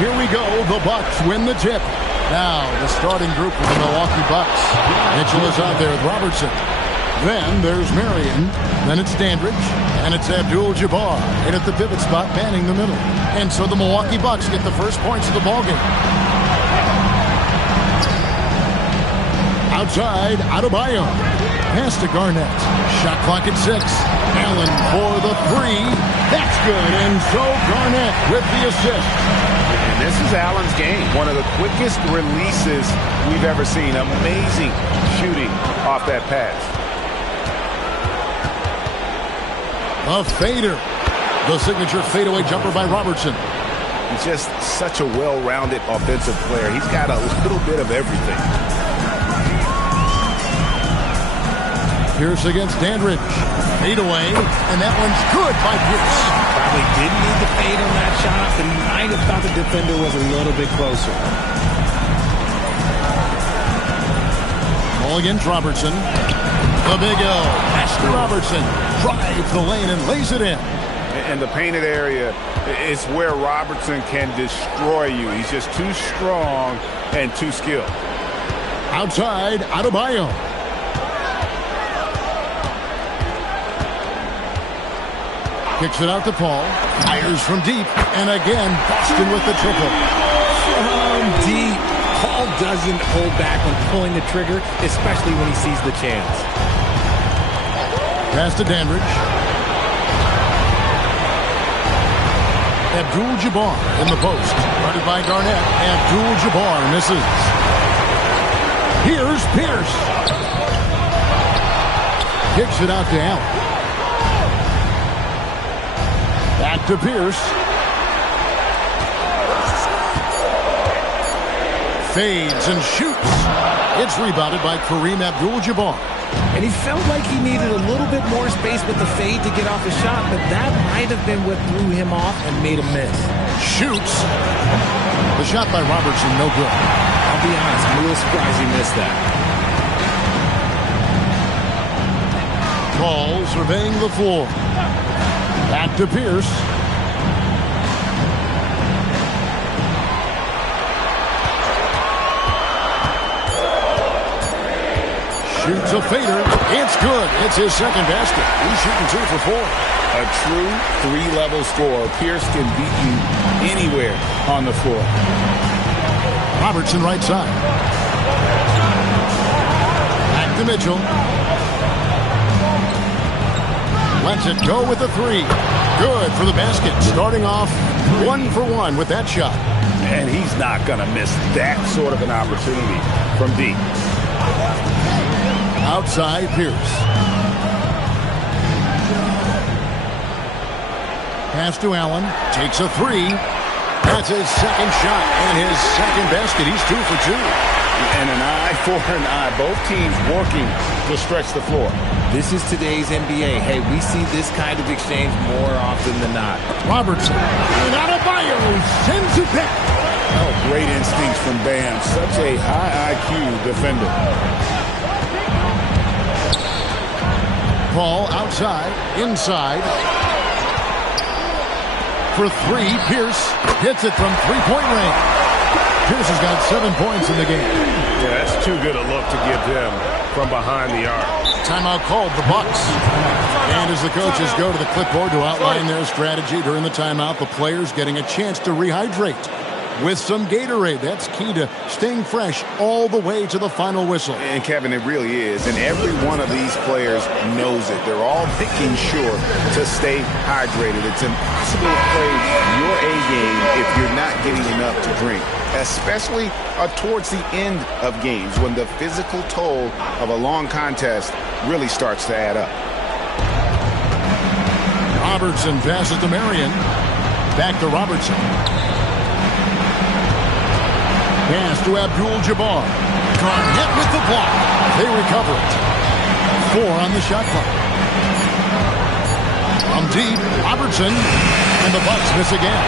here we go. The Bucks win the tip. Now, the starting group for the Milwaukee Bucks. Mitchell is out there with Robertson. Then there's Marion. Then it's Dandridge. And it's Abdul-Jabbar. And at the pivot spot, manning the middle. And so the Milwaukee Bucks get the first points of the ballgame. Outside, Adebayo. Pass to Garnett. Shot clock at 6. Allen for the 3. That's good. And so Garnett with the assist. And this is Allen's game. One of the quickest releases we've ever seen. Amazing shooting off that pass. A fader. The signature fadeaway jumper by Robertson. He's just such a well-rounded offensive player. He's got a little bit of everything. Pierce against Dandridge. Fade away, and that one's good by Pierce. Probably didn't need the fade on that shot, but he might have thought the defender was a little bit closer. Ball against Robertson. The big L. Pass to Robertson. Drives the lane and lays it in. And the painted area is where Robertson can destroy you. He's just too strong and too skilled. Outside, Adebayo. Kicks it out to Paul. Fires from deep. And again, Boston with the triple. From deep. Paul doesn't hold back when pulling the trigger, especially when he sees the chance. Pass to Dandridge. Abdul-Jabbar in the post. Guarded by Garnett. Abdul-Jabbar misses. Here's Pierce. Kicks it out to Allen. Back to Pierce. Fades and shoots. It's rebounded by Kareem Abdul-Jabbar. And he felt like he needed a little bit more space with the fade to get off the shot, but that might have been what threw him off and made him miss. Shoots. The shot by Robertson, no good. I'll be honest, I'm a little surprised he missed that. Paul surveying the floor. Back to Pierce. Shoots a fader. It's good. It's his second basket. He's shooting 2 for 4. A true three-level scorer. Pierce can beat you anywhere on the floor. Robertson right side. Back to Mitchell. Lets it go with a 3. Good for the basket. Starting off 1 for 1 with that shot. And he's not going to miss that sort of an opportunity from deep. Outside Pierce. Pass to Allen. Takes a 3. That's his second shot and his second basket. He's 2 for 2. And an eye for an eye. Both teams working to stretch the floor. This is today's NBA. Hey, we see this kind of exchange more often than not. Robertson. And Adebayo sends it back. Oh, great instincts from Bam. Such a high IQ defender. Paul outside. Inside. For 3, Pierce hits it from three-point range. Pierce has got 7 points in the game. Yeah, that's too good a look to give them from behind the arc. Timeout called, the Bucks. And as the coaches go to the clipboard to outline their strategy during the timeout, the players getting a chance to rehydrate with some Gatorade. That's key to staying fresh all the way to the final whistle. And Kevin, it really is. And every one of these players knows it. They're all making sure to stay hydrated. It's impossible to play your A game if you're not getting enough to drink, especially towards the end of games when the physical toll of a long contest really starts to add up. Robertson passes to Marion. Back to Robertson. Pass to Abdul-Jabbar. Garnett with the block. They recover it. 4 on the shot clock. From deep, Robertson. And the Bucks miss again.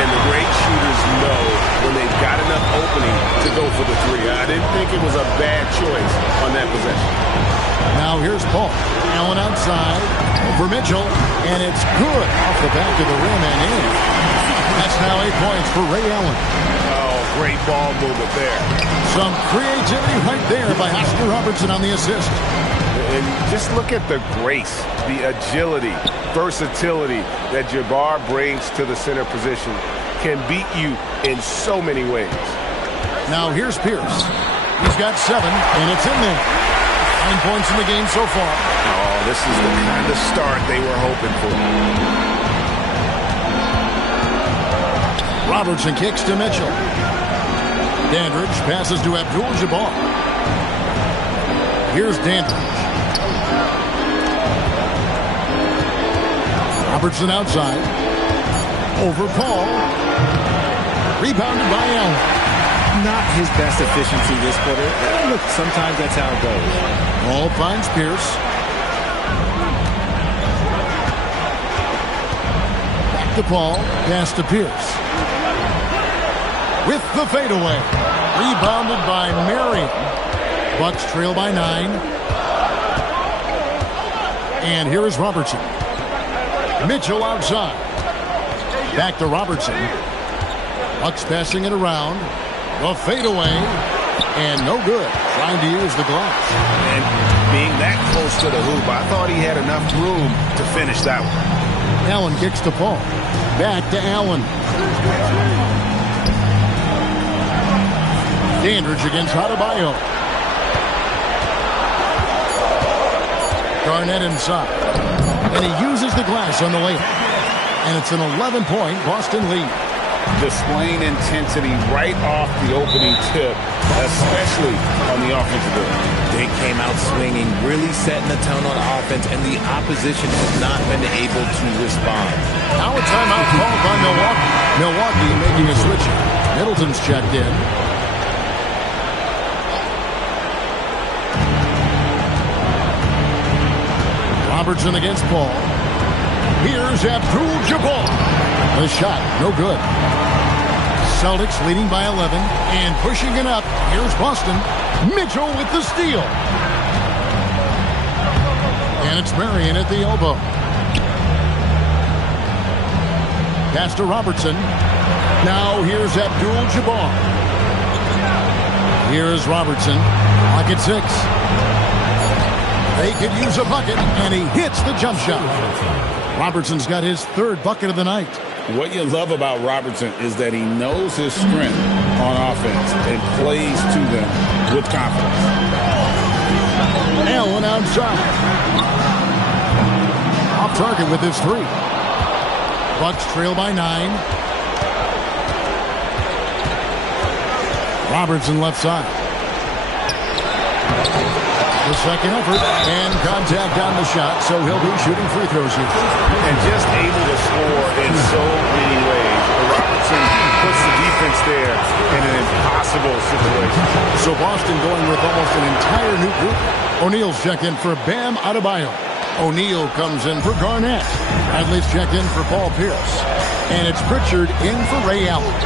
And the great shooters know when they've got enough opening to go for the three. I didn't think it was a bad choice on that possession. Now here's Paul. Allen outside over Mitchell, and it's good off the back of the rim and in. That's now 8 points for Ray Allen. Oh, great ball movement there. Some creativity right there by Oscar Robertson on the assist. And just look at the grace, the agility, versatility that Jabbar brings to the center position. Can beat you in so many ways. Now here's Pierce. He's got 7, and it's in there. 9 points in the game so far. Oh, this is the kind of start they were hoping for. Robertson kicks to Mitchell. Dandridge passes to Abdul-Jabbar. Here's Dandridge. Robertson outside. Over Paul. Rebounded by Allen. Not his best efficiency this quarter. Look, sometimes that's how it goes. Paul finds Pierce. Back to Paul. Pass to Pierce. With the fadeaway. Rebounded by Marion. Bucks trail by 9. And here is Robertson. Mitchell outside. Back to Robertson. Bucks passing it around. The fadeaway. And no good. Trying to use the glass. And being that close to the hoop, I thought he had enough room to finish that one. Allen kicks to Paul. Back to Allen. Dandridge against Adebayo. Garnett inside. And he uses the glass on the layup. And it's an 11-point Boston lead. Displaying intensity right off the opening tip, especially on the offensive end. They came out swinging, really setting the tone on offense, and the opposition has not been able to respond. Now a timeout called by Milwaukee. Milwaukee making a switch. Middleton's checked in. Robertson against Paul. Here's Abdul-Jabbar. The shot, no good. Celtics leading by 11 and pushing it up. Here's Boston. Mitchell with the steal. And it's Marion at the elbow. Pass to Robertson. Now here's Abdul-Jabbar. Here's Robertson. Pocket 6. They could use a bucket, and he hits the jump shot. Robertson's got his 3rd bucket of the night. What you love about Robertson is that he knows his strength on offense and plays to them with confidence. Allen outside. Off target with his 3. Bucks trail by 9. Robertson left side. The second effort and contact on the shot, so he'll be shooting free throws here. And just able to score in so many ways. Robertson puts the defense there in an impossible situation. So Boston going with almost an entire new group. O'Neal's checked in for Bam Adebayo. O'Neal comes in for Garnett. Bradley's checked in for Paul Pierce. And it's Pritchard in for Ray Allen.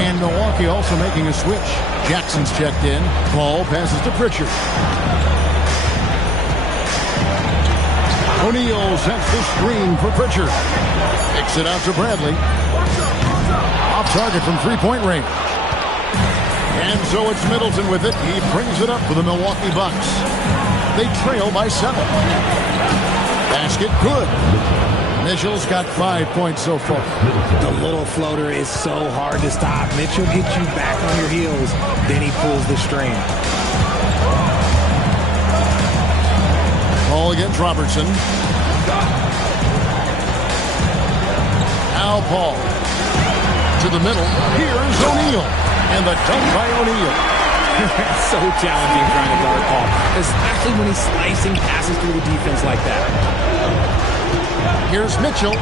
And Milwaukee also making a switch. Jackson's checked in. Paul passes to Pritchard. O'Neal sets the screen for Pritchard. Kicks it out to Bradley. Off target from 3-point range. And so it's Middleton with it. He brings it up for the Milwaukee Bucks. They trail by 7. Basket good. Mitchell's got 5 points so far. The little floater is so hard to stop. Mitchell gets you back on your heels. Then he pulls the string. Ball against Robertson. Now Paul. To the middle. Here's O'Neal. And the dunk by O'Neal. So challenging trying to guard Paul, especially when he's slicing passes through the defense like that. Here's Mitchell.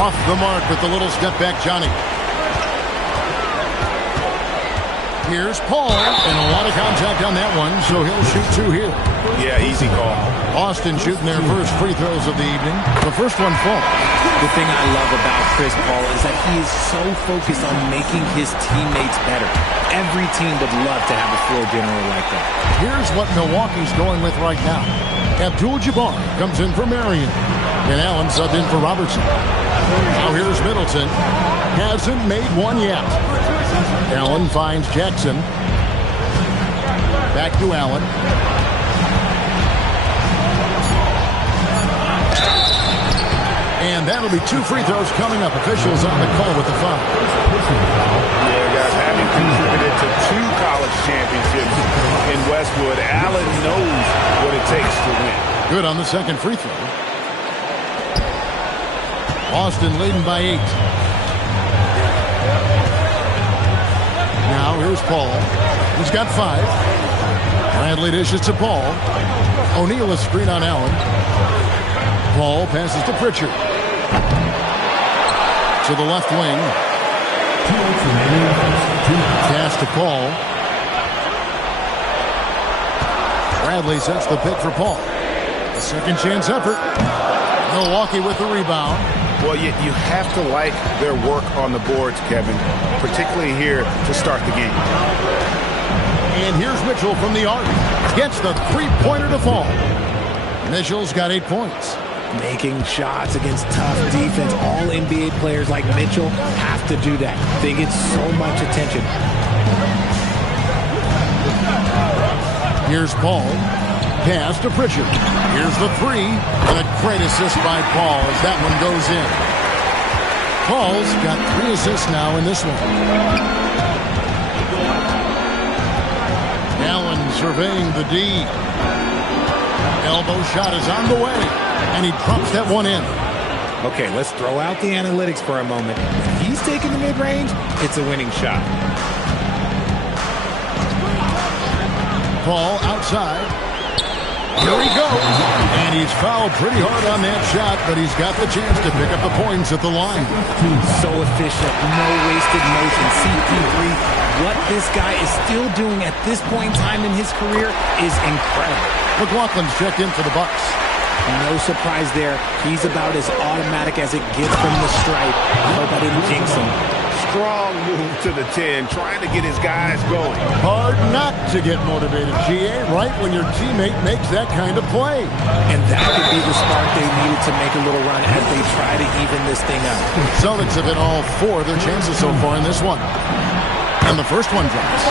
Off the mark with the little step back, Johnny. Here's Paul, and a lot of contact on that one, so he'll shoot two here. Yeah, easy call. Boston shooting their first free throws of the evening. The first one falls. The thing I love about Chris Paul is that he is so focused on making his teammates better. Every team would love to have a floor general like that. Here's what Milwaukee's going with right now. Abdul-Jabbar comes in for Marion, and Allen subbed in for Robertson. Now here's Middleton. Hasn't made one yet. Allen finds Jackson. Back to Allen. And that'll be two free throws coming up. Officials on the call with the foul. Yeah, guys, having contributed to 2 college championships in Westwood, Allen knows what it takes to win. Good on the second free throw. Boston leading by 8. Now here's Paul. He's got 5. Bradley dishes to Paul. O'Neal a screen on Allen. Paul passes to Pritchard. To the left wing. Pass to Paul. Bradley sets the pick for Paul. A second chance effort. Milwaukee with the rebound. Well, you have to like their work on the boards, Kevin, particularly here to start the game. And here's Mitchell from the arc. Gets the three-pointer to fall. Mitchell's got 8 points. Making shots against tough defense. All NBA players like Mitchell have to do that. They get so much attention. Here's Paul. Pass to Pritchard. Here's the 3. And a great assist by Paul as that one goes in. Paul's got 3 assists now in this one. Allen surveying the D. Elbow shot is on the way. And he drops that one in. Okay, let's throw out the analytics for a moment. If he's taking the mid-range, it's a winning shot. Paul outside. Here he goes. And he's fouled pretty hard on that shot, but he's got the chance to pick up the points at the line. So efficient, no wasted motion. CP3, what this guy is still doing at this point in time in his career is incredible. McLaughlin's checked in for the Bucks. No surprise there. He's about as automatic as it gets from the stripe. I hope I didn't jinx him. Strong move to the 10, trying to get his guys going. Hard not to get motivated, GA, right when your teammate makes that kind of play. And that could be the spark they needed to make a little run as they try to even this thing up. Celtics have hit all 4 of their chances so far in this one. And the first one drops.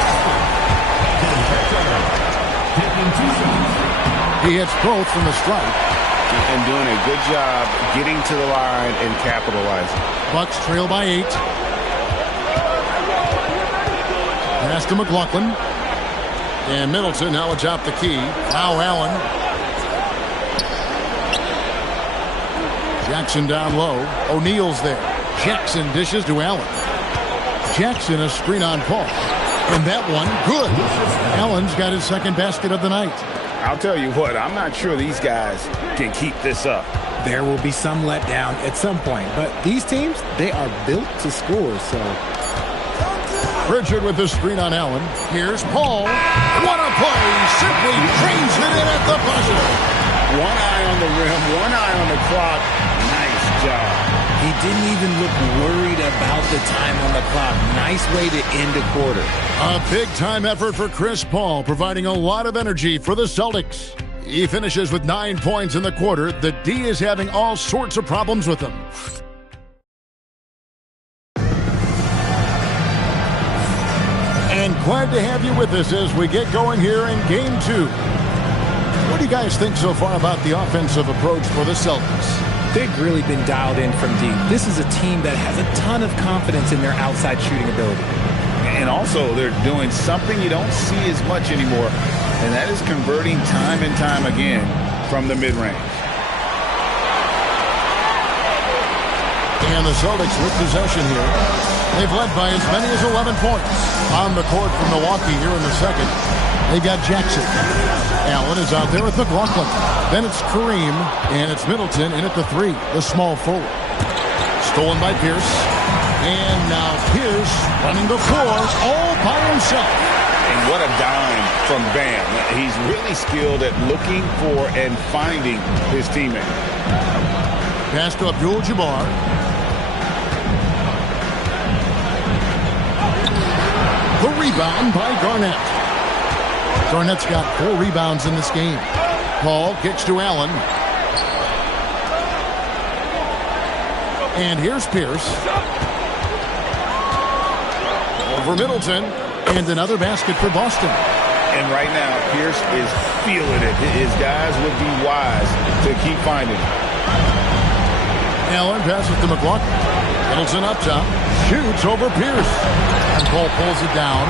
He hits both from the stripe. And doing a good job getting to the line and capitalizing. Bucks trail by 8. Pass to McLaughlin. And Middleton now atop the key. Now Allen. Jackson down low. O'Neal's there. Jackson dishes to Allen. Jackson a screen on Paul. And that one, good. Allen's got his second basket of the night. I'll tell you what, I'm not sure these guys can keep this up. There will be some letdown at some point, but these teams, they are built to score, so. Pritchard with the screen on Allen. Here's Paul. What a play! Simply trains it in at the buzzer. One eye on the rim, one eye on the clock. Nice job. He didn't even look worried about the time on the clock. Nice way to end a quarter. A big-time effort for Chris Paul, providing a lot of energy for the Celtics. He finishes with 9 points in the quarter. The D is having all sorts of problems with him. And glad to have you with us as we get going here in Game 2. What do you guys think so far about the offensive approach for the Celtics? They've really been dialed in from deep. This is a team that has a ton of confidence in their outside shooting ability. And also, they're doing something you don't see as much anymore, and that is converting time and time again from the mid-range. And the Celtics with possession here. They've led by as many as 11 points. On the court for Milwaukee here in the second. They've got Jackson. Allen is out there with McLaughlin. Then it's Kareem, and it's Middleton in at the 3, the small forward. Stolen by Pierce. And now Pierce running the floor all by himself. And what a dime from Bam. He's really skilled at looking for and finding his teammate. Pass to Abdul-Jabbar. The rebound by Garnett. Garnett's got 4 rebounds in this game. Paul kicks to Allen. And here's Pierce. Over Middleton. And another basket for Boston. And right now, Pierce is feeling it. His guys would be wise to keep finding him. Allen passes to McLaughlin. Middleton up top. Shoots over Pierce. And Paul pulls it down.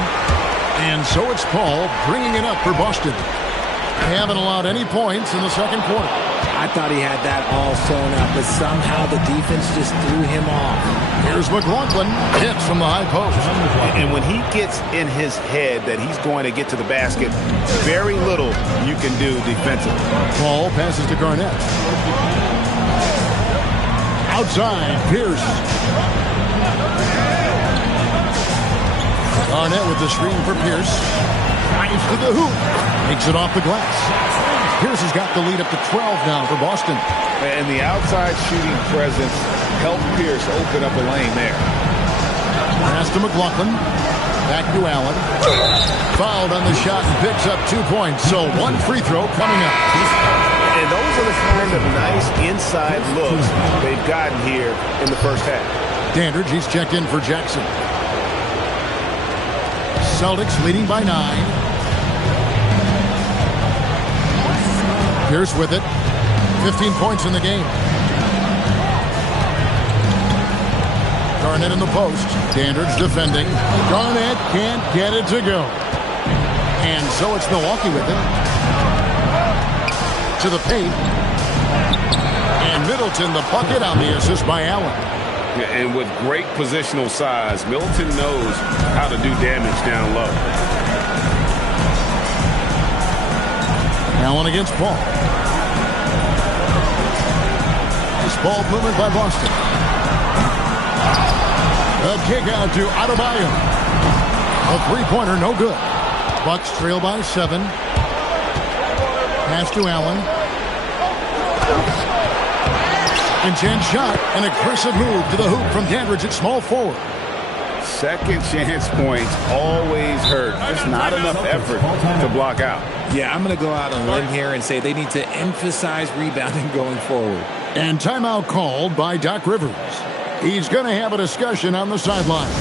And so it's Paul bringing it up for Boston. They haven't allowed any points in the second quarter. I thought he had that all sewn up, but somehow the defense just threw him off. Here's McLaughlin. Hits from the high post. And when he gets in his head that he's going to get to the basket, very little you can do defensively. Paul passes to Garnett. Outside, Pierce. Garnett with the screen for Pierce. Drives to the hoop. Makes it off the glass. Pierce has got the lead up to 12 now for Boston. And the outside shooting presence helped Pierce open up a lane there. Pass to McLaughlin. Back to Allen. Fouled on the shot and picks up 2 points. So 1 free throw coming up. And those are the kind of nice inside looks they've gotten here in the first half. Dandridge, he's checked in for Jackson. Celtics leading by 9. Pierce with it. 15 points in the game. Garnett in the post. Dandridge defending. Garnett can't get it to go. And so it's Milwaukee with it. To the paint. And Middleton the bucket on the assist by Allen. And with great positional size, Middleton knows how to do damage down low. Allen against Paul. This ball movement by Boston. A kick out to Adebayo. A three-pointer, no good. Bucks trail by 7. Pass to Allen. And chance shot. An aggressive move to the hoop from Dandridge at small forward. Second chance points always hurt. There's not enough effort to block out. Yeah, I'm going to go out on a limb here and say they need to emphasize rebounding going forward. And timeout called by Doc Rivers. He's going to have a discussion on the sideline.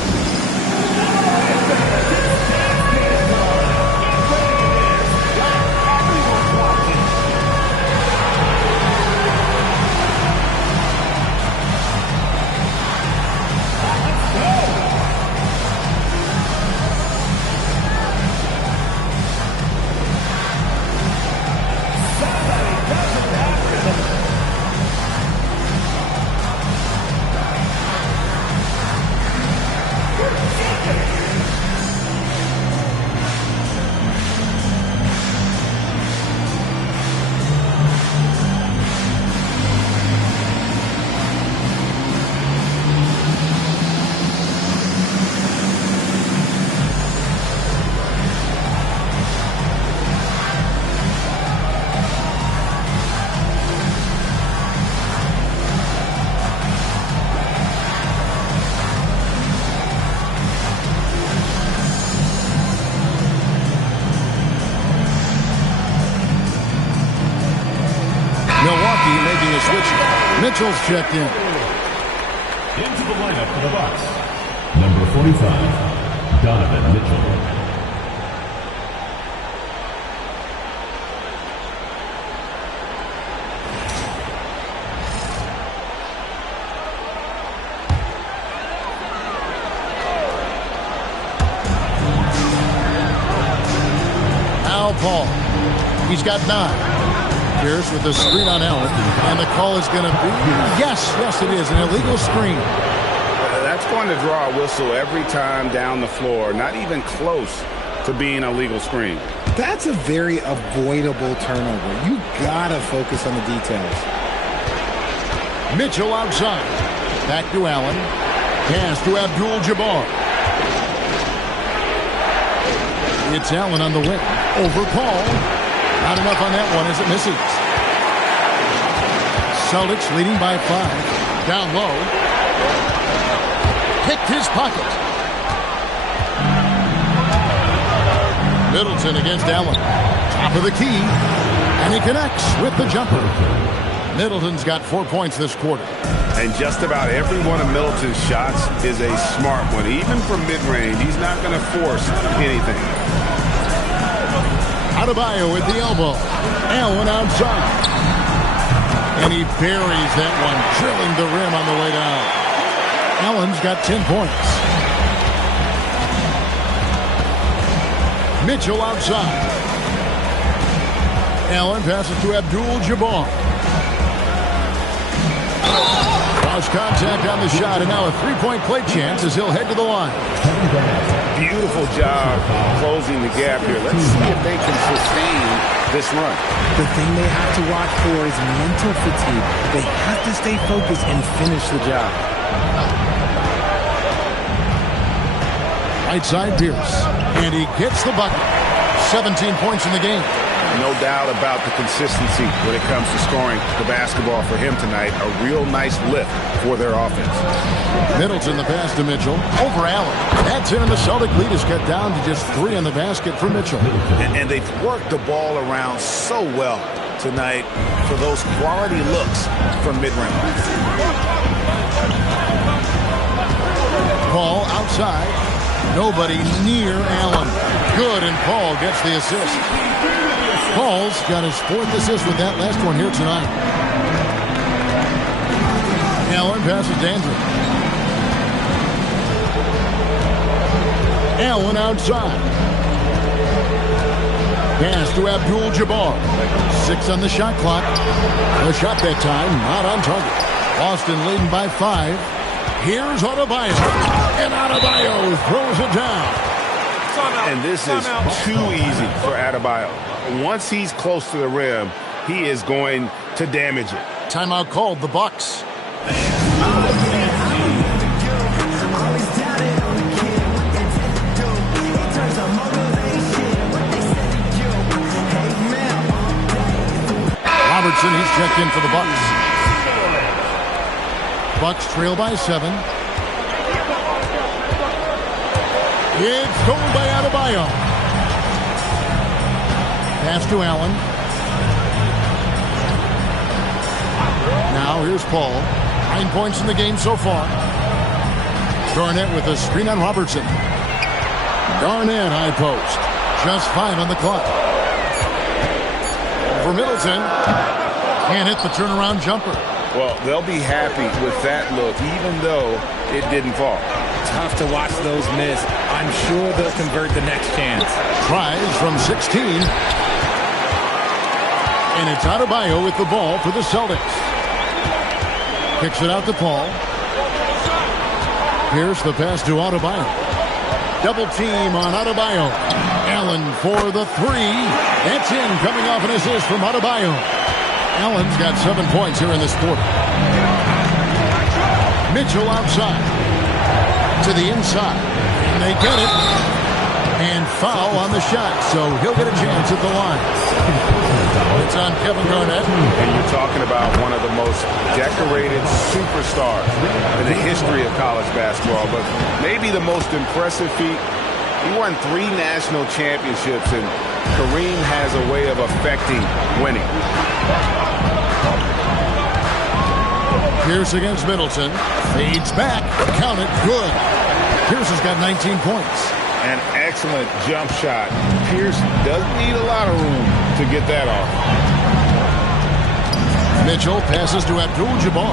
Milwaukee making a switch. Mitchell's checked in. Into the lineup for the Bucks, number 45, Donovan Mitchell. Now Paul. He's got 9. Pierce with the screen on Allen, and the call is going to be, yes, it is, an illegal screen. That's going to draw a whistle every time down the floor, not even close to being a legal screen. That's a very avoidable turnover. You got to focus on the details. Mitchell outside. Back to Allen. Pass to Abdul-Jabbar. It's Allen on the wing. Over Paul. Not enough on that one as it misses. Celtics leading by 5. Down low. Picked his pocket. Middleton against Allen. Top of the key. And he connects with the jumper. Middleton's got 4 points this quarter. And just about every one of Middleton's shots is a smart one. Even from mid-range, he's not going to force anything. Adebayo with the elbow. Allen outside. And he buries that one, drilling the rim on the way down. Allen's got 10 points. Mitchell outside. Allen passes to Abdul-Jabbar. Cross contact on the shot, and now a three-point play chance as he'll head to the line. Beautiful job closing the gap here. Let's see if they can sustain this run. The thing they have to watch for is mental fatigue. They have to stay focused and finish the job. Right side Pierce, and he gets the bucket. 17 points in the game. No doubt about the consistency when it comes to scoring the basketball for him tonight. A real nice lift for their offense. Middleton the pass to Mitchell. Over Allen. That's in, and the Celtic lead is cut down to just 3 on the basket for Mitchell. And they've worked the ball around so well tonight for those quality looks from mid-range. Paul outside. Nobody near Allen. Good, and Paul gets the assist. Paul's got his 4th assist with that last one here tonight. Allen passes Dandridge. Allen outside. Pass to Abdul-Jabbar. 6 on the shot clock. A shot that time, not on target. Boston leading by 5. Here's Adebayo. And Adebayo throws it down. And this is too easy for Adebayo. Once he's close to the rim, he is going to damage it. Timeout called, the Bucks. Robertson, he's checked in for the Bucks. Bucks trail by 7. It's stolen by Adebayo. Pass to Allen. Now here's Paul. 9 points in the game so far. Garnett with a screen on Robertson. Garnett high post. Just 5 on the clock. For Middleton. Can't hit the turnaround jumper. Well, they'll be happy with that look, even though it didn't fall. Tough to watch those miss. I'm sure they'll convert the next chance. Tries from 16. And it's Adebayo with the ball for the Celtics. Kicks it out to Paul. Here's the pass to Adebayo. Double team on Adebayo. Allen for the 3. That's in, coming off an assist from Adebayo. Allen's got 7 points here in this quarter. Mitchell outside. To the inside. And they get it. And foul on the shot, so he'll get a chance at the line. It's on Kevin Garnett. And you're talking about one of the most decorated superstars in the history of college basketball, but maybe the most impressive feat. He won 3 national championships, and Kareem has a way of affecting winning. Pierce against Middleton. Fades back. Count it. Good. Pierce has got 19 points. An excellent jump shot. Pierce doesn't need a lot of room to get that off. Mitchell passes to Abdul-Jabbar.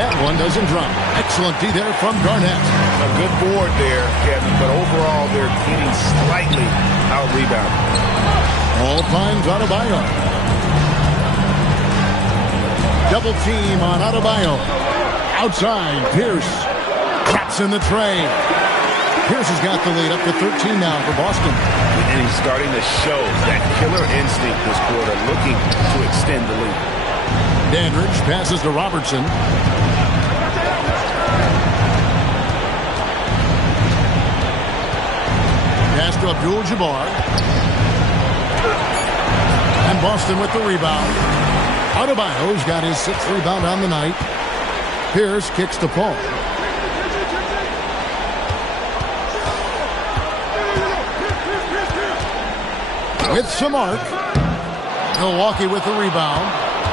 That one doesn't drop. Excellent D there from Garnett. A good board there, Kevin, but overall they're getting slightly out-rebounded. All finds Adebayo. Double team on Adebayo. Outside, Pierce. Traps in the tray. Pierce has got the lead up to 13 now for Boston. And he's starting to show that killer instinct this quarter, looking to extend the lead. Dandridge passes to Robertson. to Abdul-Jabbar. And Boston with the rebound. Adebayo's got his 6th rebound on the night. Pierce kicks to Paul. With some arc. Milwaukee with the rebound.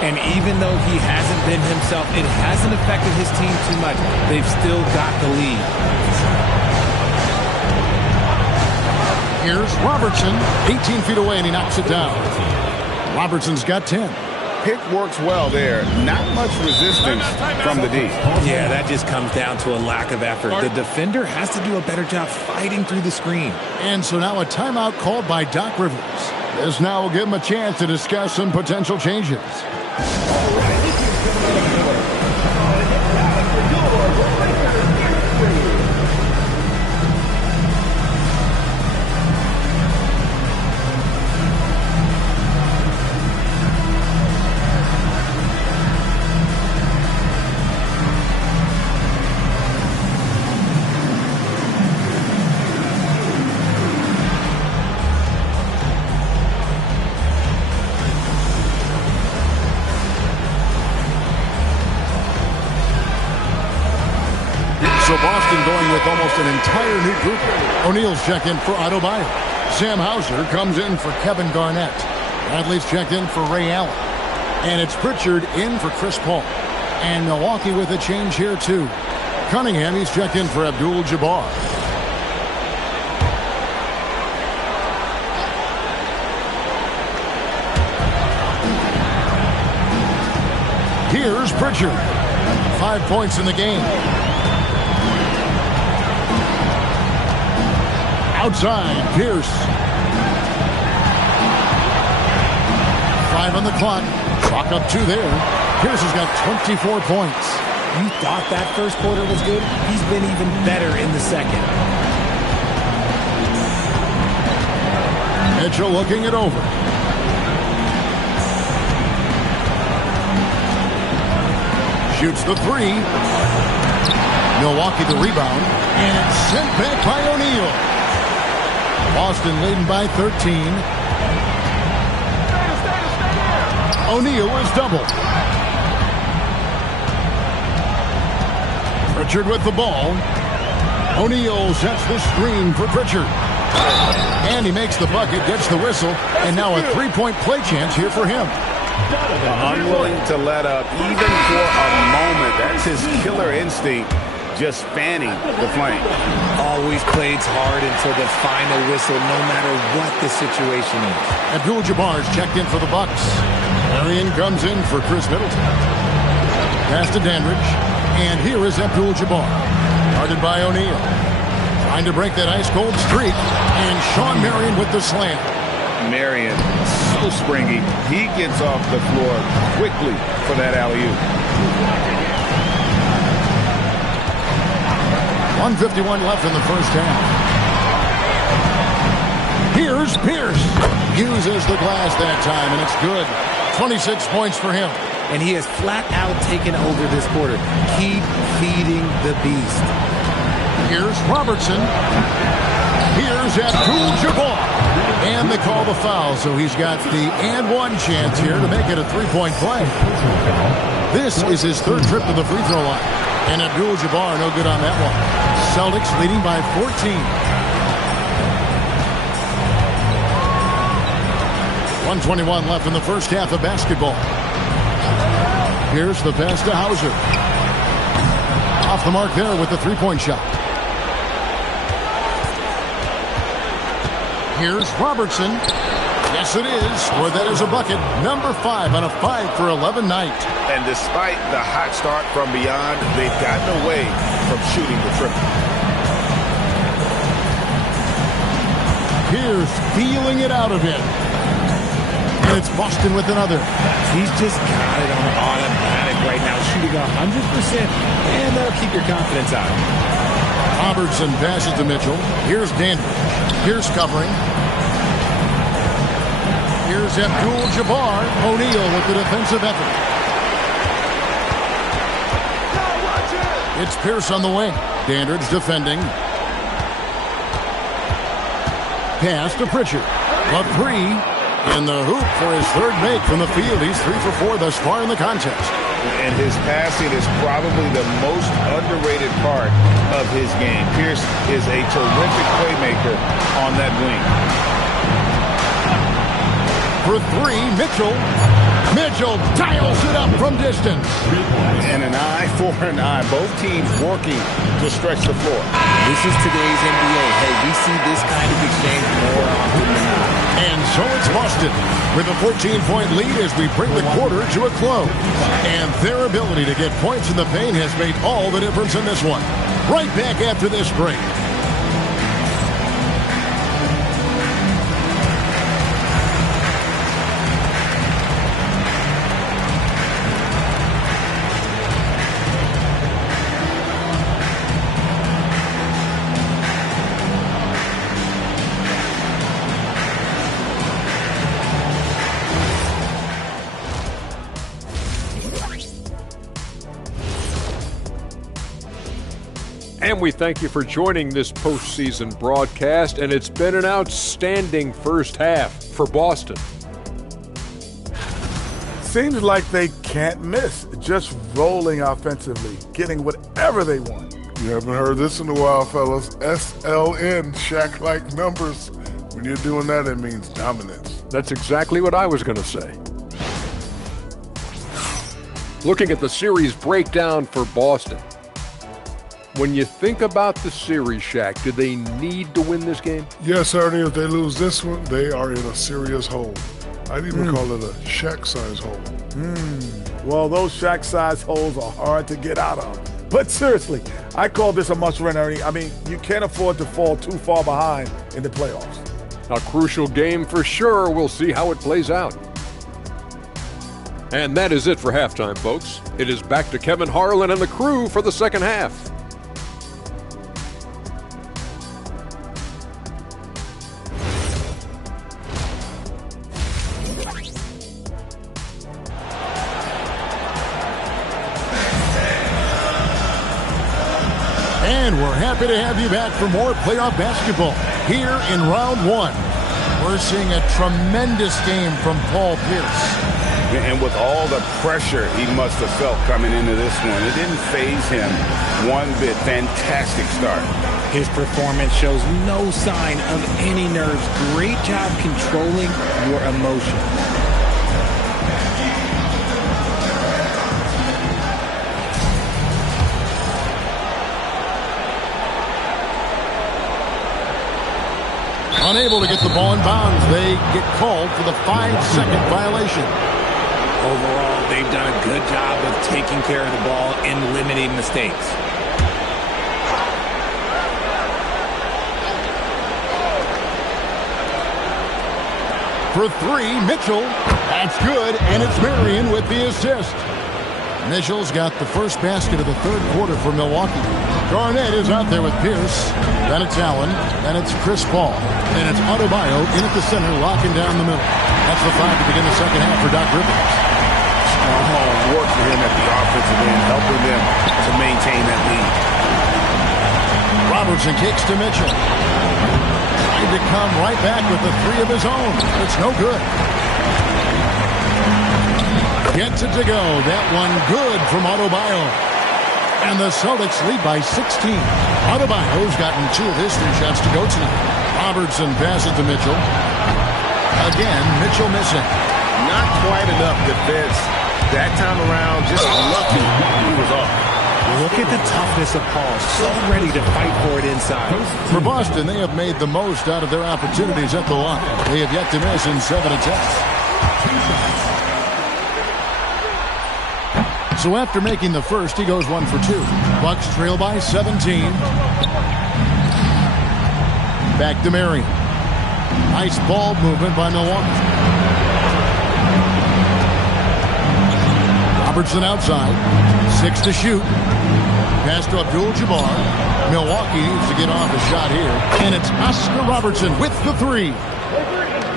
And even though he hasn't been himself, it hasn't affected his team too much. They've still got the lead. Here's Robertson, 18 feet away, and he knocks it down. Robertson's got 10. Pick works well there. Not much resistance from the D. Yeah, that just comes down to a lack of effort. The defender has to do a better job fighting through the screen. And so now a timeout called by Doc Rivers. This now will give him a chance to discuss some potential changes. So Boston going with almost an entire new group. O'Neal's checked in for Adebayo. Sam Hauser comes in for Kevin Garnett. Bradley's checked in for Ray Allen. And it's Pritchard in for Chris Paul. And Milwaukee with a change here too. Cunningham, he's checked in for Abdul-Jabbar. Here's Pritchard. 5 points in the game. Outside, Pierce. 5 on the clock. Clock up 2 there. Pierce has got 24 points. You thought that first quarter was good? He's been even better in the second. Mitchell looking it over. Shoots the 3. Milwaukee the rebound. And it's sent back by O'Neal. Boston leading by 13. O'Neal is doubled. Pritchard with the ball. O'Neal sets the screen for Pritchard. And he makes the bucket, gets the whistle, and now a 3-point play chance here for him. Unwilling to let up even for a moment. That's his killer instinct. Just fanning the flame. Always plays hard until the final whistle, no matter what the situation is. Abdul-Jabbar's checked in for the Bucks. Marion comes in for Chris Middleton. Pass to Dandridge. And here is Abdul-Jabbar. Guarded by O'Neal. Trying to break that ice-cold streak. And Sean Marion with the slam. Marion, so springy. He gets off the floor quickly for that alley-oop. 1:51 left in the first half. Here's Pierce. Uses the glass that time, and it's good. 26 points for him. And he has flat out taken over this quarter. Keep feeding the beast. Here's Robertson. Here's Abdul-Jabbar. And they call the foul, so he's got the and-one chance here to make it a 3-point play. This is his 3rd trip to the free throw line. And Abdul-Jabbar no good on that one. Celtics leading by 14. .121 left in the first half of basketball. Here's the pass to Hauser. Off the mark there with the 3-point shot. Here's Robertson. Yes, it is. Or that is a bucket. Number 5 on a 5-for-11 night. And despite the hot start from beyond, they've gotten away from shooting the triple. Pierce feeling it out of him. And it's Boston with another. He's just got it on automatic right now, shooting 100%, and that'll keep your confidence out. Robertson passes to Mitchell. Here's Dandridge. Pierce covering. Here's Abdul-Jabbar. O'Neal with the defensive effort. It's Pierce on the wing. Dandridge defending. pass to Pritchard. A three in the hoop for his third make from the field. He's 3 for 4 thus far in the contest. And his passing is probably the most underrated part of his game. Pierce is a terrific playmaker on that wing. For three, Mitchell. Mitchell dials it up from distance. And an eye for an eye. Both teams working to stretch the floor. This is today's NBA. Hey, we see this kind of exchange more often than not. And so it's Boston with a 14-point lead as we bring the quarter to a close. And their ability to get points in the paint has made all the difference in this one. Right back after this break. And we thank you for joining this postseason broadcast, and it's been an outstanding first half for Boston. Seems like they can't miss, just rolling offensively, getting whatever they want. You haven't heard this in a while, fellas. SLN, Shaq-like numbers. When you're doing that, it means dominance. That's exactly what I was going to say. Looking at the series breakdown for Boston. When you think about the series, Shaq, do they need to win this game? Yes, Ernie, if they lose this one, they are in a serious hole. I'd even call it a Shaq-size hole. Well, those Shaq-size holes are hard to get out of. But seriously, I call this a must-win, Ernie. I mean, you can't afford to fall too far behind in the playoffs. A crucial game for sure. We'll see how it plays out. And that is it for halftime, folks. It is back to Kevin Harlan and the crew for the second half. And we're happy to have you back for more playoff basketball here in round one. We're seeing a tremendous game from Paul Pierce. And with all the pressure he must have felt coming into this one, it didn't faze him one bit. Fantastic start. His performance shows no sign of any nerves. Great job controlling your emotions. Unable to get the ball in bounds. They get called for the 5-second violation. Overall, they've done a good job of taking care of the ball and limiting mistakes. For three, Mitchell. That's good, and it's Marion with the assist. Mitchell's got the first basket of the third quarter for Milwaukee. Garnett is out there with Pierce. Then it's Allen. Then it's Chris Paul. Then it's Adebayo in at the center, locking down the middle. That's the five to begin the second half for Doc Rivers. Strong work for him at the offensive end, helping them to maintain that lead. Robertson kicks to Mitchell. Trying to come right back with the three of his own. It's no good. Gets it to go. That one good from Adebayo. And the Celtics lead by 16. Adebayo's gotten two of his three shots to go tonight. Robertson passes to Mitchell. Again, Mitchell missing. Not quite enough defense that time around. Just lucky he was off. Look at the toughness of Paul. So ready to fight for it inside. For Boston, they have made the most out of their opportunities at the line. They have yet to miss in 7 attempts. So after making the first, he goes 1 for 2. Bucks trail by 17. Back to Marion. Nice ball movement by Milwaukee. Robertson outside. 6 to shoot. Pass to Abdul-Jabbar. Milwaukee needs to get off a shot here. And it's Oscar Robertson with the three.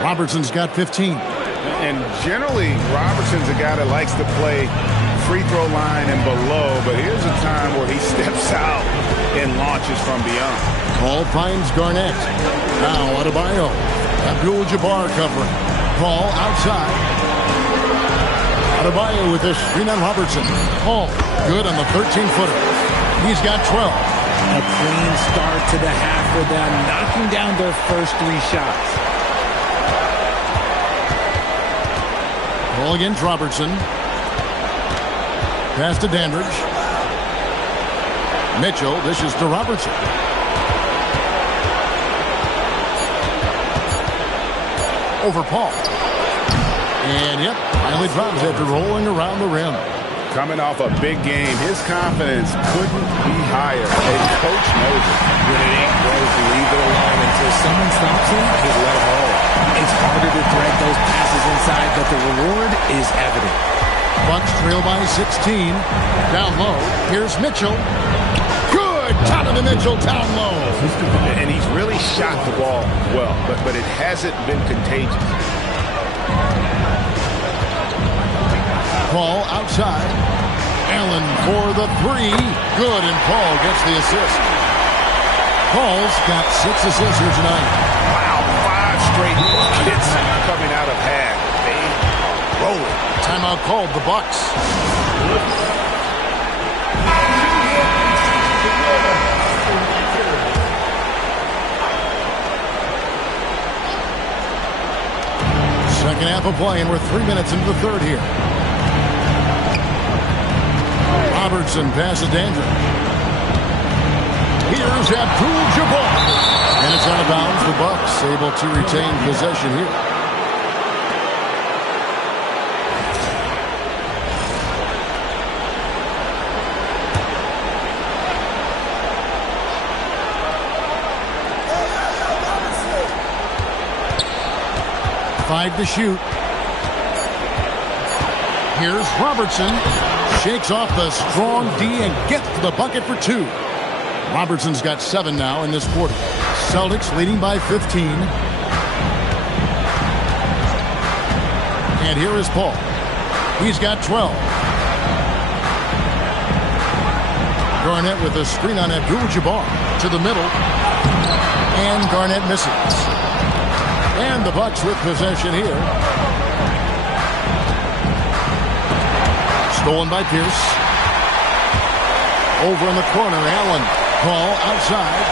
Robertson's got 15. And generally, Robertson's a guy that likes to play free throw line and below, but here's a time where he steps out and launches from beyond. Paul finds Garnett. Now Adebayo. Abdul-Jabbar covering. Paul outside. Adebayo with this screen on Robertson. Paul good on the 13-footer. He's got 12. A clean start to the half for them, knocking down their first 3 shots. Paul against Robertson. Pass to Dandridge. Mitchell dishes to Robertson. Over Paul. And yep, finally drops after rolling around the rim. Coming off a big game, his confidence couldn't be higher. And coach knows it. When it ain't broke, leave it alone until someone stops him, just let him roll. It's harder to thread those passes inside, but the reward is evident. Bucks trail by 16. Down low. Here's Mitchell. Good! Top of the Mitchell down low. And he's really shot the ball well, but it hasn't been contagious. Paul outside. Allen for the 3. Good, and Paul gets the assist. Paul's got 6 assists here tonight. Wow, 5 straight buckets coming out of half. They roll it. Timeout called, the Bucks. Second half of play, and we're 3 minutes into the third here. Robertson passes Dandridge. Here's Abdul-Jabbar. And it's out of bounds. The Bucks able to retain possession here. Five to shoot. Here's Robertson. Shakes off the strong D and gets the bucket for 2. Robertson's got 7 now in this quarter. Celtics leading by 15. And here is Paul. He's got 12. Garnett with a screen on Abdul-Jabbar to the middle. And Garnett misses. And the Bucks with possession here. Stolen by Pierce. Over in the corner, Allen. Paul outside.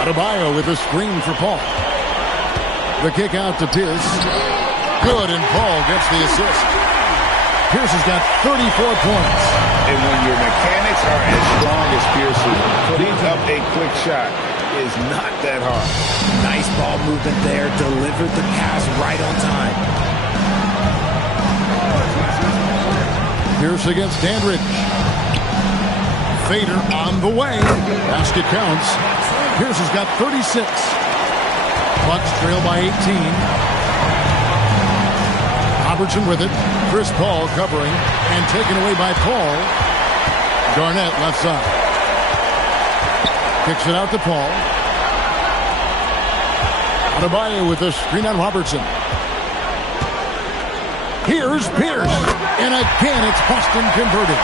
Adebayo with a screen for Paul. The kick out to Pierce. Good, and Paul gets the assist. Pierce has got 34 points. And when your mechanics are as strong as Pierce's, putting up a quick shot is not that hard. Nice ball movement there. Delivered the pass right on time. Pierce against Dandridge. Fader on the way. Basket counts. Pierce has got 36. Bucks trail by 18. Robertson with it. Chris Paul covering and taken away by Paul. Garnett left side. Kicks it out to Paul. Adebayo with a screen on Robertson. Here's Pierce. And again, it's Boston converted.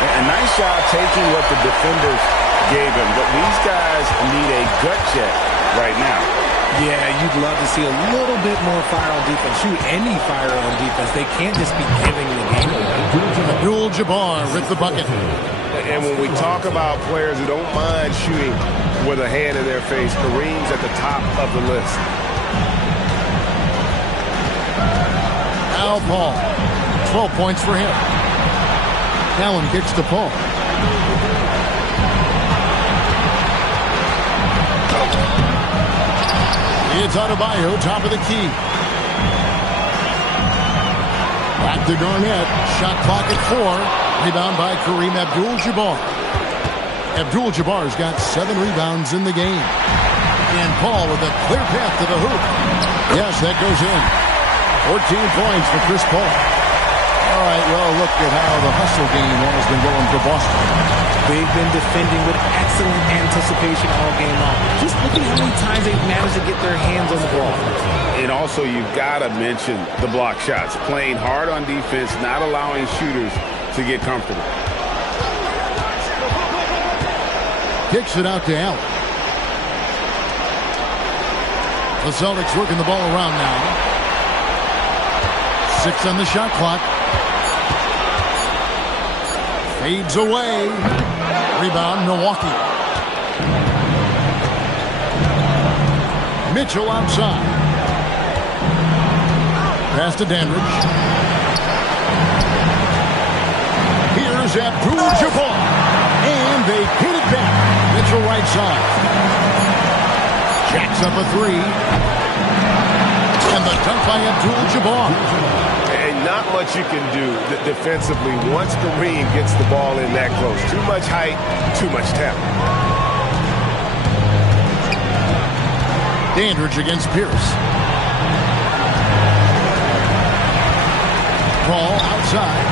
A nice job taking what the defenders gave him. But these guys need a gut check right now. Yeah, you'd love to see a little bit more fire on defense. Shoot, any fire on defense. They can't just be giving the game away. Abdul-Jabbar with the bucket. And when we talk about players who don't mind shooting with a hand in their face, Kareem's at the top of the list. Now Paul. 12 points for him. Allen kicks to Paul. It's Adebayo, top of the key. Back to Garnett. Shot clock at 4. Rebound by Kareem Abdul-Jabbar. Abdul-Jabbar's got 7 rebounds in the game. And Paul with a clear path to the hoop. Yes, that goes in. 14 points for Chris Paul. All right, well, look at how the hustle game has been going for Boston. They've been defending with excellent anticipation all game long. Just look at how many times they've managed to get their hands on the ball. And also, you've got to mention the block shots. Playing hard on defense, not allowing shooters to get comfortable. Kicks it out to Allen. The Celtics working the ball around now. 6 on the shot clock. Fades away. Rebound, Milwaukee. Mitchell outside. Pass to Dandridge. Here's Abdul-Jabbar. And they hit it back. Mitchell right side. Jacks up a 3. And the dunk by Abdul-Jabbar. And not much you can do defensively once Kareem gets the ball in that close. Too much height, too much talent. Dandridge against Pierce. Ball outside.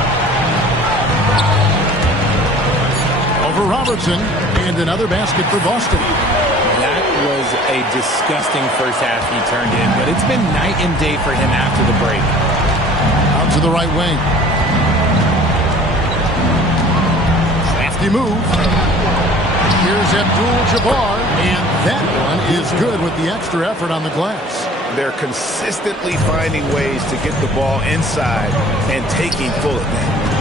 Over Robertson. And another basket for Boston. That was a disgusting first half he turned in, but it's been night and day for him after the break. Out to the right wing. Crafty move. Here's Abdul-Jabbar, and that one is good with the extra effort on the glass. They're consistently finding ways to get the ball inside and taking full advantage.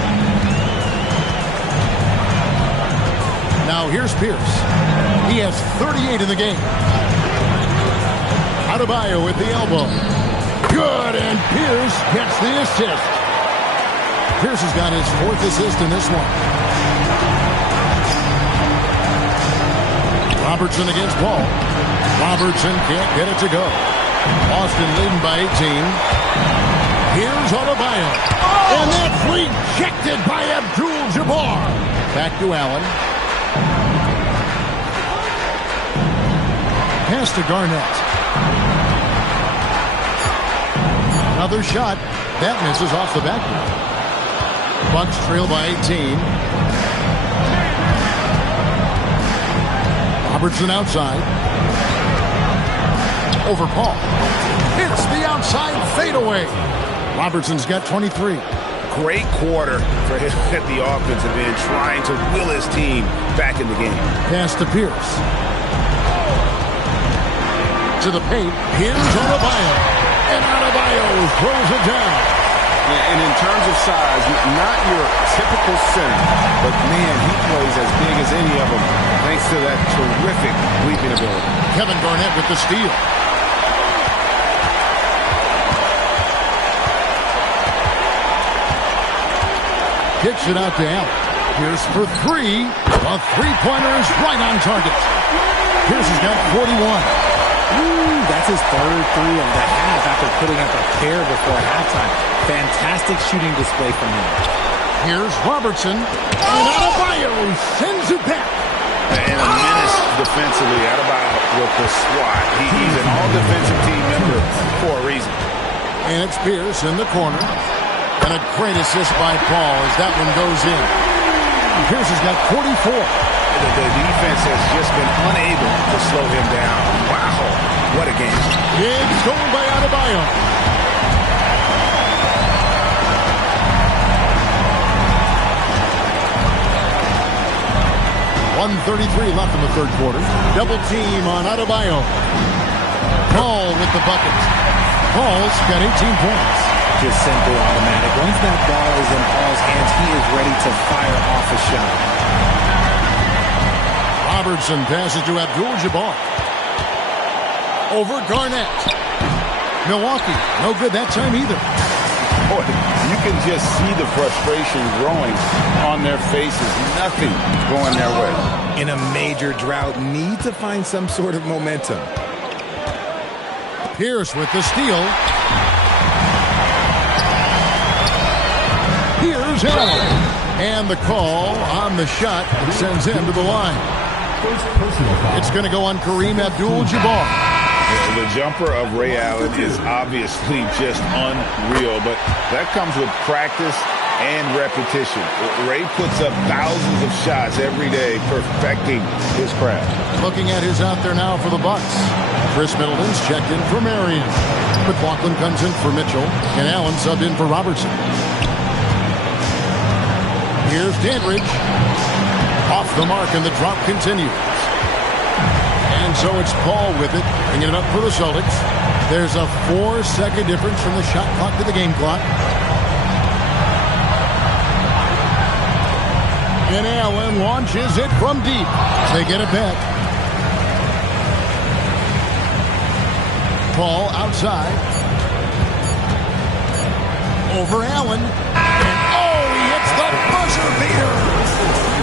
Now here's Pierce. He has 38 in the game. Adebayo with the elbow. Good, and Pierce gets the assist. Pierce has got his 4th assist in this one. Robertson against Paul. Robertson can't get it to go. Boston leading by 18. Here's Adebayo. And that's rejected by Abdul-Jabbar. Back to Allen. Pass to Garnett. Another shot. That misses off the backboard. Bucks trail by 18. Robertson outside. Over Paul. It's the outside fadeaway. Robertson's got 23. Great quarter for him at the offensive end, trying to will his team back in the game. Pass to Pierce. To the paint. Here's Adebayo. And Adebayo throws it down. Yeah, and in terms of size, not your typical center, but man, he plays as big as any of them thanks to that terrific leaping ability. Kevin Garnett with the steal. Kicks it out to Allen. Pierce for 3. A three-pointer is right on target. Pierce has got 41. That's his 3rd 3 of the half after putting up a pair before halftime. Fantastic shooting display from him. Here's Robertson. And Adebayo sends it back. And a menace defensively. Adebayo with the swat. He's an all-defensive team member for a reason. And it's Pierce in the corner. And a great assist by Paul as that one goes in. Pierce has got 44. The defense has just been unable to slow him down. Wow, what a game. Big goal by Adebayo. .133 left in the third quarter. Double team on Adebayo. Paul with the bucket. Paul's got 18 points. Just simply automatic. Once that ball is in Paul's hands, he is ready to fire off a shot. Robertson passes to Abdul-Jabbar. Over Garnett. Milwaukee, no good that time either. Boy, you can just see the frustration growing on their faces. Nothing going their way. In a major drought, need to find some sort of momentum. Pierce with the steal. Here's Allen. And the call on the shot sends him to the line. It's going to go on Kareem Abdul-Jabbar. The jumper of Ray Allen is obviously just unreal, but that comes with practice and repetition. Ray puts up thousands of shots every day, perfecting his craft. Looking at his out there now for the Bucks. Chris Middleton's checked in for Marion. McLaughlin comes in for Mitchell, and Allen subbed in for Robertson. Here's Dandridge. Off the mark, and the drop continues. And so it's Paul with it, bringing it up for the Celtics. There's a 4-second difference from the shot clock to the game clock. And Allen launches it from deep. They get it back. Paul outside. Over Allen. And he hits the buzzer beater.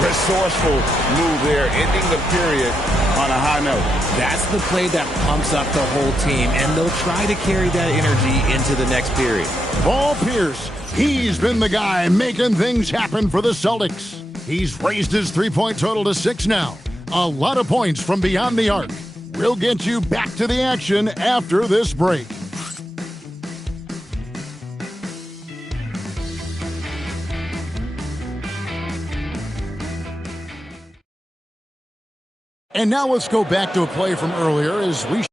Resourceful move there, ending the period on a high note. That's the play that pumps up the whole team, and they'll try to carry that energy into the next period. Paul Pierce, he's been the guy making things happen for the Celtics. He's raised his three-point total to 6 now. A lot of points from beyond the arc. We'll get you back to the action after this break. And now let's go back to a play from earlier as we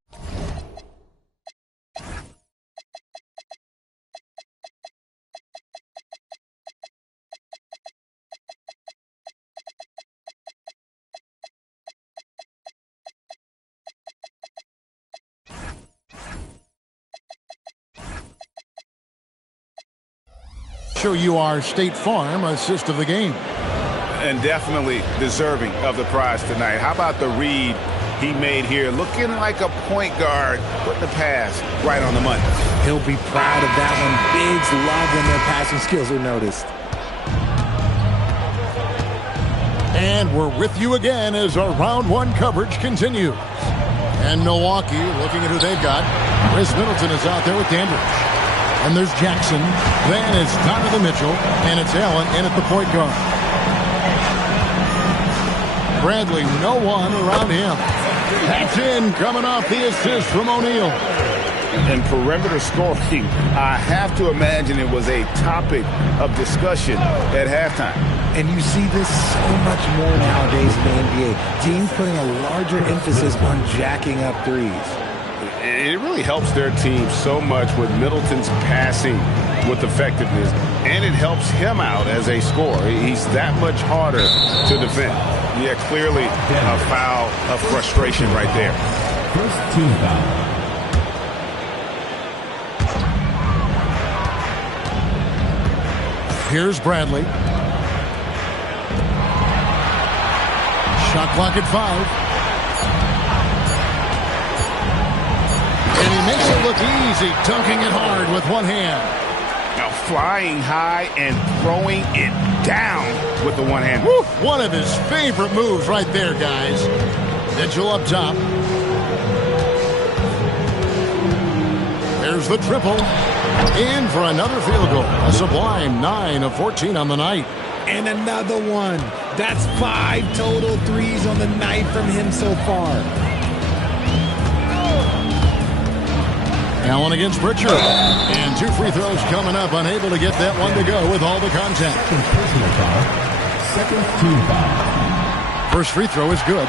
show you our State Farm assist of the game. And definitely deserving of the prize tonight. How about the read he made here? Looking like a point guard, putting the pass right on the money. He'll be proud of that one. Bigs love when their passing skills are noticed. And we're with you again as our round one coverage continues. And Milwaukee, looking at who they've got. Chris Middleton is out there with Dandridge. And there's Jackson. Then it's Donovan Mitchell. And it's Allen in at the point guard. Bradley, no one around him. That's in, coming off the assist from O'Neal. And perimeter scoring, I have to imagine it was a topic of discussion at halftime. And you see this so much more nowadays in the NBA. Teams putting a larger emphasis on jacking up threes. It really helps their team so much with Middleton's passing with effectiveness, and it helps him out as a scorer. He's that much harder to defend. Yeah, clearly a foul of frustration right there. First team foul. Here's Bradley. Shot clock at 5. And he makes it look easy, dunking it hard with one hand. Now flying high and throwing it down with the one hand. Woo! One of his favorite moves right there, guys. Mitchell up top. There's the triple. In for another field goal. A sublime 9 of 14 on the night. And another one. That's 5 total threes on the night from him so far. Allen against Pritchard. And 2 free throws coming up. Unable to get that one to go with all the contact. Personal foul. Second team foul. First free throw is good.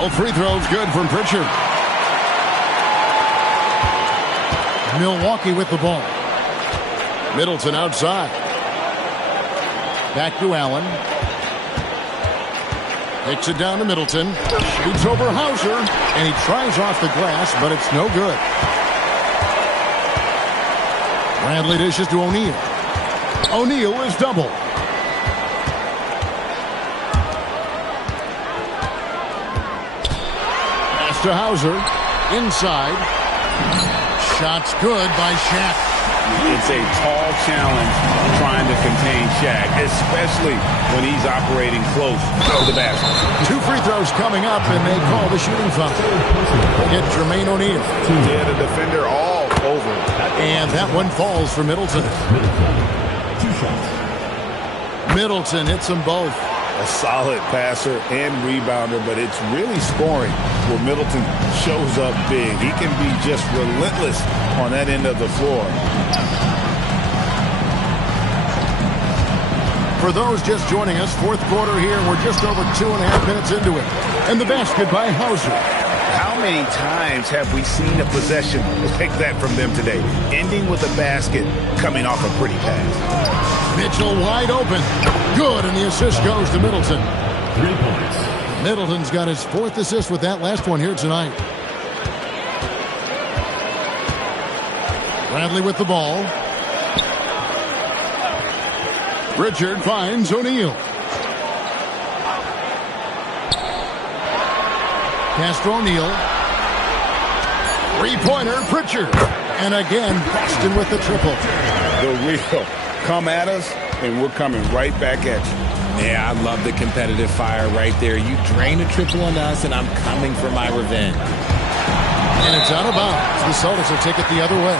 All free throws good from Pritchard. Milwaukee with the ball. Middleton outside. Back to Allen. Takes it down to Middleton. Shoots over Hauser. And he tries off the glass, but it's no good. Bradley dishes to O'Neal. O'Neal is double. Pass to Hauser. Inside. Shot's good by Shaq. It's a tall challenge trying to contain Shaq, especially when he's operating close to the basket. 2 free throws coming up, and they call the shooting foul. They get Jermaine O'Neal. Yeah, the defender all over. And that one falls for Middleton. 2 shots. Middleton hits them both. A solid passer and rebounder, but it's really scoring where Middleton shows up big. He can be just relentless on that end of the floor. For those just joining us, fourth quarter here. We're just over 2.5 minutes into it. And the basket by Hauser. How many times have we seen a possession like that from them today, ending with a basket coming off a pretty pass? Mitchell wide open. Good, and the assist goes to Middleton. 3 points. Middleton's got his 4th assist with that last one here tonight. Bradley with the ball. Pritchard finds O'Neal. Castro O'Neal. Three-pointer, Pritchard. And again, Boston with the triple. The real come at us, and we're coming right back at you. Yeah, I love the competitive fire right there. You drain a triple on us, and I'm coming for my revenge. And it's out of bounds. The Celtics will take it the other way.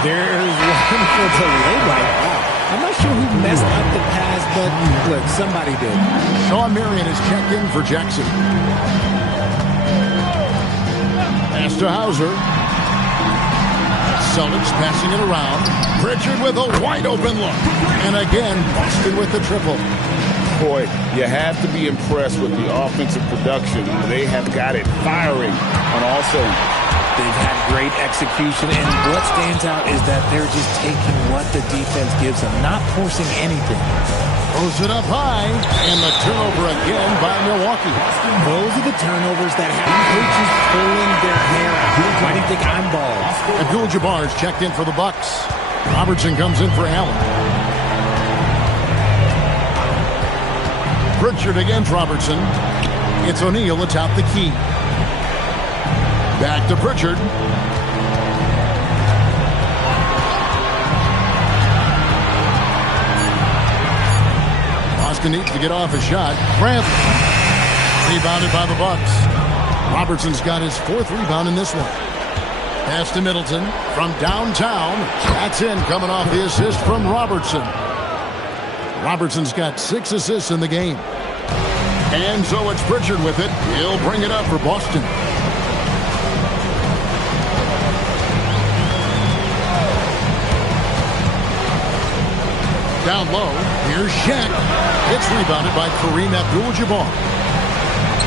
There's one for the layup. Wow. I'm not sure who messed up the pass, but look, somebody did. Sean Marion is checked in for Jackson. Pass to Hauser. Celtics passing it around. Pritchard with a wide open look. And again, Boston with the triple. Boy, you have to be impressed with the offensive production. They have got it firing on all cylinders. They've had great execution, and what stands out is that they're just taking what the defense gives them, not forcing anything. Throws it up high, and the turnover again by Milwaukee. Those are the turnovers that have coaches pulling their hair out. Why do you think I'm bald? Abdul-Jabbar is checked in for the Bucks. Robertson comes in for Allen. Pritchard against Robertson. It's O'Neal atop the key. Back to Pritchard. Boston needs to get off a shot. Bradley. Rebounded by the Bucks. Robertson's got his 4th rebound in this one. Pass to Middleton from downtown. That's in, coming off the assist from Robertson. Robertson's got 6 assists in the game. And so it's Pritchard with it. He'll bring it up for Boston. Down low, here's Shaq. It's rebounded by Kareem Abdul-Jabbar.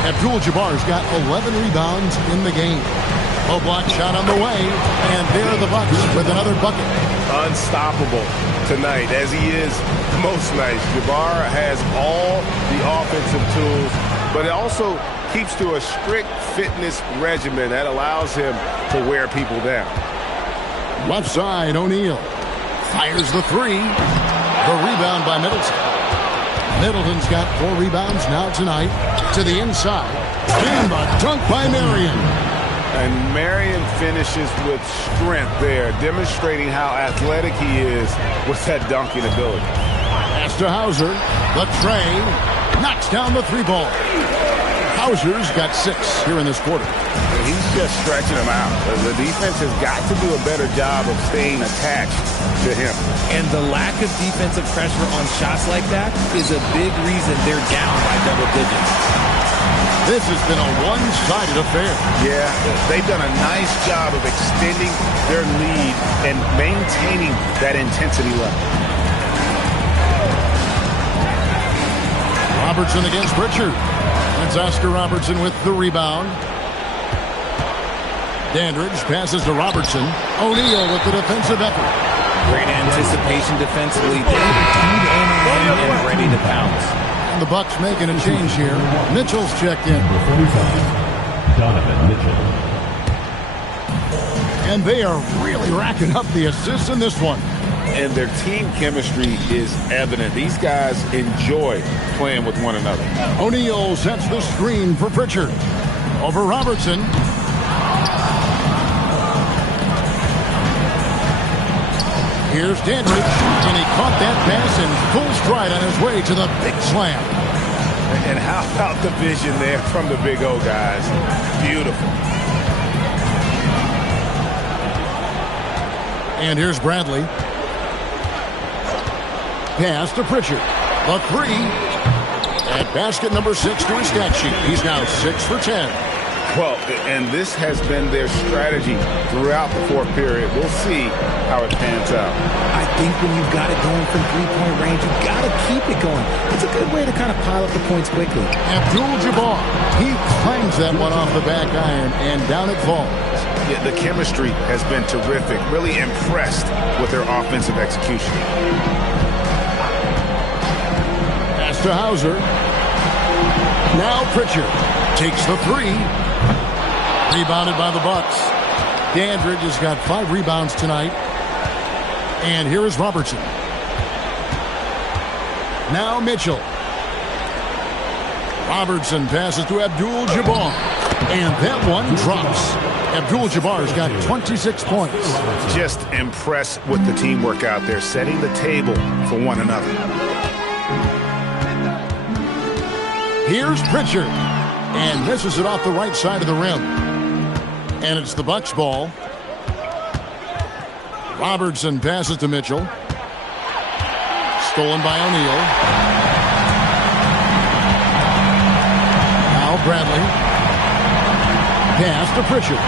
Abdul-Jabbar's got 11 rebounds in the game. Low block shot on the way, and there are the Bucks with another bucket. Unstoppable tonight, as he is most nights. Jabbar has all the offensive tools, but it also keeps to a strict fitness regimen that allows him to wear people down. Left side, O'Neal fires the 3. The rebound by Middleton. Middleton's got 4 rebounds now tonight. To the inside. And a dunk by Marion. And Marion finishes with strength there, demonstrating how athletic he is with that dunking ability. Pass to Hauser. The tray. Knocks down the 3-ball. Hauser's got 6 here in this quarter. He's just stretching them out. The defense has got to do a better job of staying attached to him. And the lack of defensive pressure on shots like that is a big reason they're down by double digits. This has been a one-sided affair. Yeah, they've done a nice job of extending their lead and maintaining that intensity level. Robertson against Pritchard. That's Oscar Robertson with the rebound. Dandridge passes to Robertson. O'Neal with the defensive effort. Great anticipation defensively. They're keyed in and ready to pounce. And the Bucks making a change here. Mitchell's checked in. Number 45, Donovan Mitchell. And they are really racking up the assists in this one. And their team chemistry is evident. These guys enjoy playing with one another. O'Neal sets the screen for Pritchard. Over Robertson. Here's Dandridge, and he caught that pass in full stride on his way to the big slam. And how about the vision there from the Big O guys? Beautiful. And here's Bradley. Pass to Pritchard. The 3. At basket number 6 to his stat sheet. He's now 6 for 10. Well, and this has been their strategy throughout the fourth period. We'll see how it pans out. I think when you've got it going from three-point range, you've got to keep it going. It's a good way to kind of pile up the points quickly. Abdul-Jabbar, he clangs that one off the back iron, and down it falls. Yeah, the chemistry has been terrific. Really impressed with their offensive execution. Pass to Hauser. Now Pritchard takes the three. Rebounded by the Bucks. Dandridge has got 5 rebounds tonight. And here is Robertson. Now Mitchell. Robertson passes to Abdul-Jabbar. And that one drops. Abdul-Jabbar's got 26 points. Just impressed with the teamwork out there, setting the table for one another. Here's Pritchard. And misses it off the right side of the rim. And it's the Bucks ball. Robertson passes to Mitchell. Stolen by O'Neal. Now Bradley. Pass to Pritchard.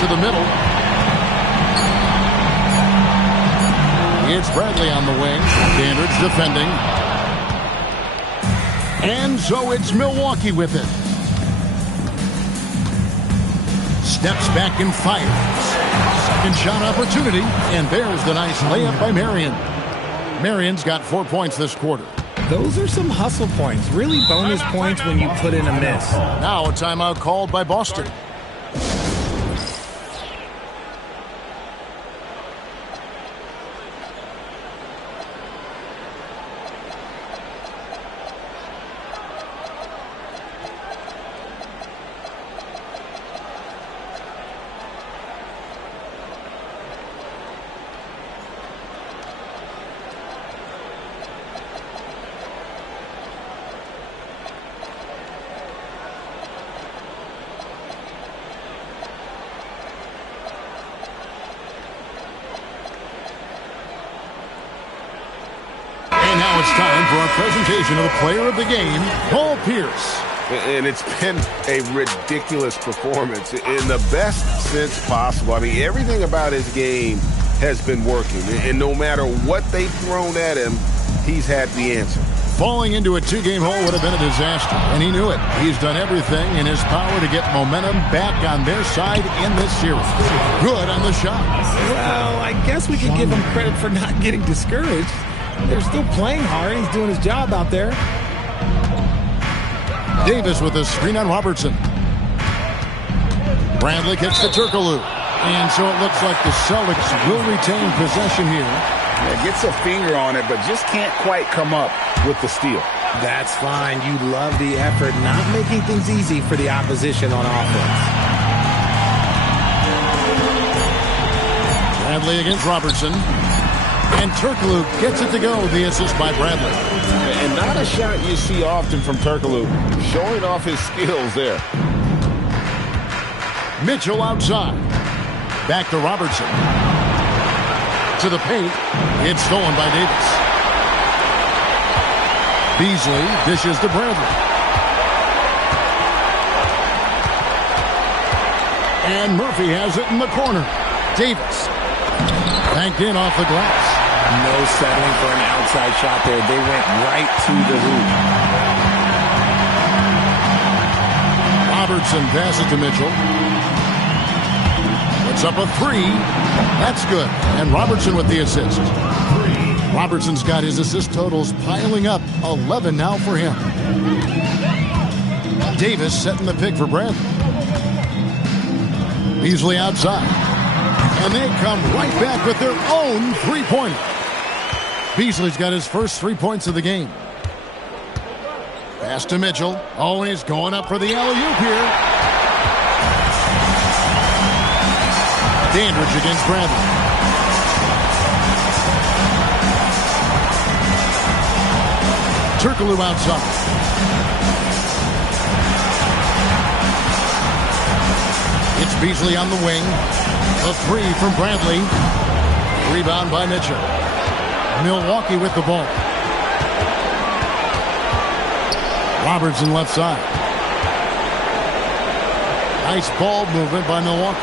To the middle. It's Bradley on the wing. Dandridge defending. And so it's Milwaukee with it. Steps back and fires. Second shot opportunity. And there's the nice layup by Marion. Marion's got 4 points this quarter. Those are some hustle points. Really bonus points when you put in a miss. Now a timeout called by Boston. Now it's time for our presentation of the player of the game, Paul Pierce. And it's been a ridiculous performance in the best sense possible. I mean, everything about his game has been working. And no matter what they've thrown at him, he's had the answer. Falling into a 2-game hole would have been a disaster, and he knew it. He's done everything in his power to get momentum back on their side in this series. Good on the shot. Well, I guess we can give him credit for not getting discouraged. They're still playing hard. He's doing his job out there. Davis with a screen on Robertson. Bradley gets the Turkoglu. And so it looks like the Celtics will retain possession here. Yeah, gets a finger on it, but just can't quite come up with the steal. That's fine. You love the effort, not making things easy for the opposition on offense. Bradley against Robertson. And Turkoglu gets it to go. The assist by Bradley. And not a shot you see often from Turkoglu. Showing off his skills there. Mitchell outside. Back to Robertson. To the paint. It's stolen by Davis. Beasley dishes to Bradley. And Murphy has it in the corner. Davis. Banked in off the glass. No settling for an outside shot there. They went right to the hoop. Robertson passes to Mitchell. Puts up a 3. That's good. And Robertson with the assist. Robertson's got his assist totals piling up. 11 now for him. Davis setting the pick for Bradley. Beasley outside. And they come right back with their own three-pointer. Beasley's got his first 3 points of the game. Pass to Mitchell. Oh, and he's going up for the alley-oop here. Dandridge against Bradley. Turkoglu outside. It's Beasley on the wing. A 3 from Bradley. Rebound by Mitchell. Milwaukee with the ball. Robertson left side. Nice ball movement by Milwaukee.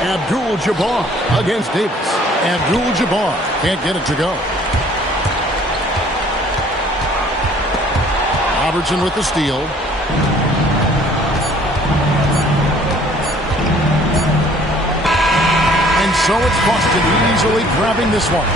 Abdul-Jabbar against Davis. Abdul-Jabbar can't get it to go. Robertson with the steal. And so it's Boston easily grabbing this one.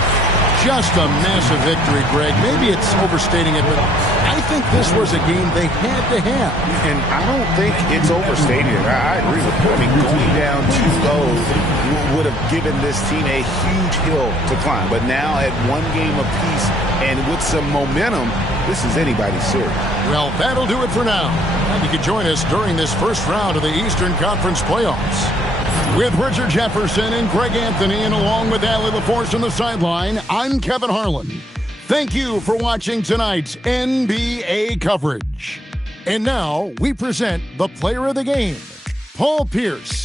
Just a massive victory, Greg. Maybe it's overstating it, but I think this was a game they had to have. And I don't think it's overstating it. I agree with you. I mean, going down 2-0 would have given this team a huge hill to climb. But now at one game apiece and with some momentum, this is anybody's series. Well, that'll do it for now. And you can join us during this first round of the Eastern Conference playoffs. With Richard Jefferson and Greg Anthony, and along with Allie LaForce on the sideline, I'm Kevin Harlan. Thank you for watching tonight's NBA coverage. And now we present the player of the game, Paul Pierce.